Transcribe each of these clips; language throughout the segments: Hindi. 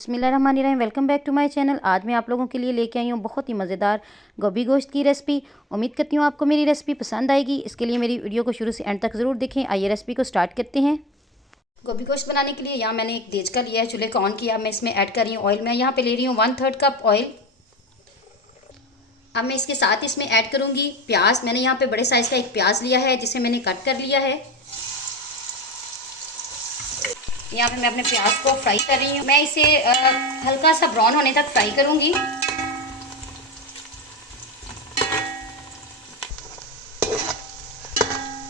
बिस्मिल्लाहिर्रहमानिर्रहीम। Welcome back to my channel. आज मैं आप लोगों के लिए लेके आई हूँ बहुत ही मज़ेदार गोभी गोश्त की रेसिपी। उम्मीद करती हूँ आपको मेरी रेसिपी पसंद आएगी। इसके लिए मेरी वीडियो को शुरू से एंड तक ज़रूर देखें। आइए रेसिपी को स्टार्ट करते हैं। गोभी गोश्त बनाने के लिए यहाँ मैंने एक देचका लिया है, चूल्हे को ऑन किया। मैं इसमें ऐड कर रही हूँ ऑयल। मैं यहाँ पर ले रही हूँ 1/3 कप ऑयल। अब मैं इसके साथ इसमें ऐड करूँगी प्याज। मैंने यहाँ पर बड़े साइज़ का एक प्याज लिया है जिसे मैंने कट कर लिया है। यहाँ पे मैं अपने प्याज को फ्राई कर रही हूँ। मैं इसे हल्का सा ब्राउन होने तक फ्राई करूँगी।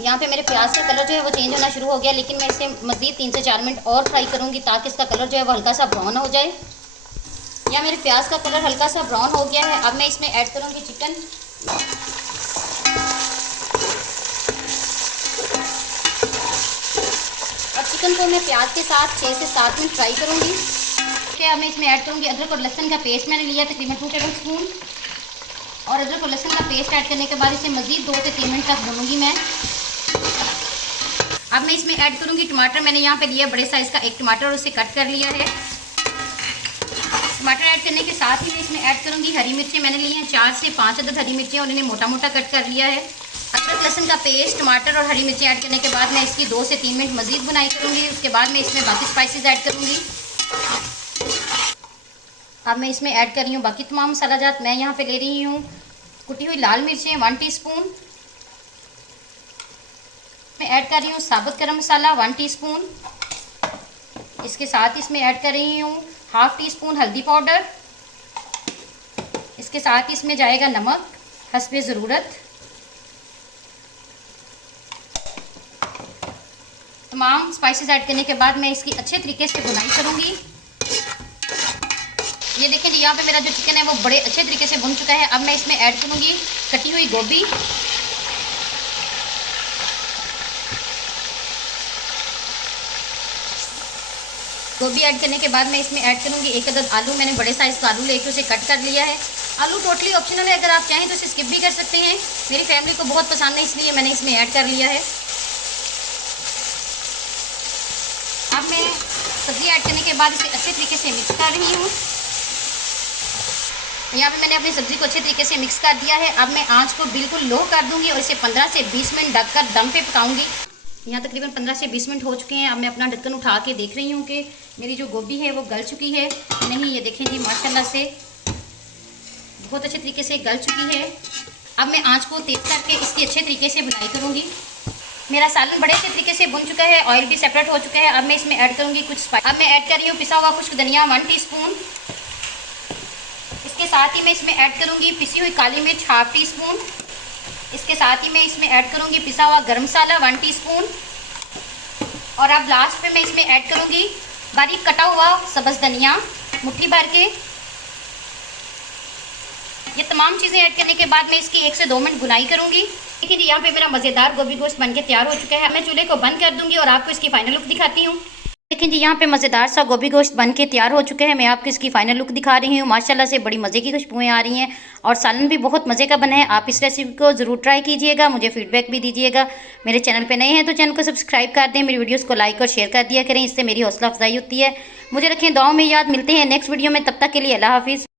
यहाँ पे मेरे प्याज का कलर जो है वो चेंज होना शुरू हो गया, लेकिन मैं इसे मज़ीद 3 से 4 मिनट और फ्राई करूँगी ताकि इसका कलर जो है वो हल्का सा ब्राउन हो जाए। यहाँ मेरे प्याज का कलर हल्का सा ब्राउन हो गया है। अब मैं इसमें ऐड करूँगी चिकन। चिकन को मैं प्याज के साथ 6 से 7 मिनट फ्राई करूँगी। फिर अब मैं इसमें ऐड करूँगी अदरक और लहसुन का पेस्ट। मैंने लिया तकरीबन 2 टेबल स्पून। और अदरक और लहसुन का पेस्ट ऐड करने के बाद इसे मज़ीद 2 से 3 मिनट तक भूनूंगी मैं। अब मैं इसमें ऐड करूँगी टमाटर। मैंने यहाँ पे लिया बड़े साइज़ का एक टमाटर और उसे कट कर लिया है। टमाटर ऐड करने के साथ ही मैं इसमें ऐड करूँगी हरी मिर्चें। मैंने ली हैं 4 से 5 अदद हरी मिर्चें और इन्हें मोटा मोटा कट कर लिया है। अदरक लहसुन का पेस्ट, टमाटर और हरी मिर्ची ऐड करने के बाद मैं इसकी 2 से 3 मिनट मज़ीद बुनाई करूँगी। उसके बाद मैं इसमें बाकी स्पाइसेस ऐड करूँगी। अब मैं इसमें ऐड कर रही हूँ बाकी तमाम मसाला जात। मैं यहाँ पे ले रही हूँ कुटी हुई लाल मिर्चें 1 टीस्पून। मैं ऐड कर रही हूँ साबुत गरम मसाला 1 टीस्पून। इसके साथ इसमें ऐड कर रही हूँ ½ टीस्पून हल्दी पाउडर। इसके साथ इसमें जाएगा नमक हस्बे ज़रूरत। तमाम स्पाइसेस ऐड करने के बाद मैं इसकी अच्छे तरीके से भुनाई करूँगी। ये देखें जी, यहाँ पे मेरा जो चिकन है वो बड़े अच्छे तरीके से भुन चुका है। अब मैं इसमें ऐड करूँगी कटी हुई गोभी। गोभी ऐड करने के बाद मैं इसमें ऐड करूँगी 1 अदद आलू। मैंने बड़े साइज़ का आलू लेकर उसे कट कर लिया है। आलू टोटली ऑप्शनल है, अगर आप चाहें तो इसे स्किप भी कर सकते हैं। मेरी फैमिली को बहुत पसंद है इसलिए मैंने इसमें ऐड कर लिया है। अब मैं सब्ज़ी ऐड करने के बाद इसे अच्छे तरीके से मिक्स कर रही हूँ। यहाँ पे मैंने अपनी सब्ज़ी को अच्छे तरीके से मिक्स कर दिया है। अब मैं आंच को बिल्कुल लो कर दूँगी और इसे 15 से 20 मिनट ढककर दम पे पकाऊँगी। यहाँ तकरीबन 15 से 20 मिनट हो चुके हैं। अब मैं अपना ढक्कन उठा के देख रही हूँ कि मेरी जो गोभी है वो गल चुकी है नहीं। ये देखें जी, माशाल्लाह से बहुत अच्छे तरीके से गल चुकी है। अब मैं आँच को तेज़ करके इसकी अच्छे तरीके से बुनाई करूँगी। मेरा सालन बड़े अच्छे तरीके से भुन चुका है, ऑयल भी सेपरेट हो चुका है। अब मैं इसमें ऐड करूँगी कुछ स्पाइस। अब मैं ऐड कर रही हूँ पिसा हुआ खुश्क धनिया 1 टीस्पून। इसके साथ ही मैं इसमें ऐड करूँगी पिसी हुई काली मिर्च ½ टीस्पून। इसके साथ ही मैं इसमें ऐड करूँगी पिसा हुआ गरम मसाला 1 टीस्पून। और अब लास्ट में मैं इसमें ऐड करूँगी बारीक कटा हुआ सब्ज़ धनिया मुट्ठी भर के। ये तमाम चीज़ें ऐड करने के बाद मैं इसकी 1 से 2 मिनट बुनाई करूँगी। देखिए जी, यहाँ पे मेरा मज़ेदार गोभी गोश्त बनके तैयार हो चुका है। मैं चूल्हे को बंद कर दूँगी और आपको इसकी फाइनल लुक दिखाती हूँ। देखिए जी, यहाँ पे मज़ेदार सा गोभी गोश्त बनके तैयार हो चुका है। मैं आपको इसकी फाइनल लुक दिखा रही हूँ। माशाल्लाह से बड़ी मज़े की खुशबुएं आ रही हैं और सालन भी बहुत मज़े का बना है। आप इस रेसिपी को ज़रूर ट्राई कीजिएगा, मुझे फीडबैक भी दीजिएगा। मेरे चैनल पर नए हैं तो चैनल को सब्सक्राइब कर दें, मेरी वीडियोज़ को लाइक और शेयर कर दिया करें, इससे मेरी हौसला अफजाई होती है। मुझे रखें दुआओं में याद। मिलते हैं नेक्स्ट वीडियो में, तब तक के लिए अल्लाह हाफिज़।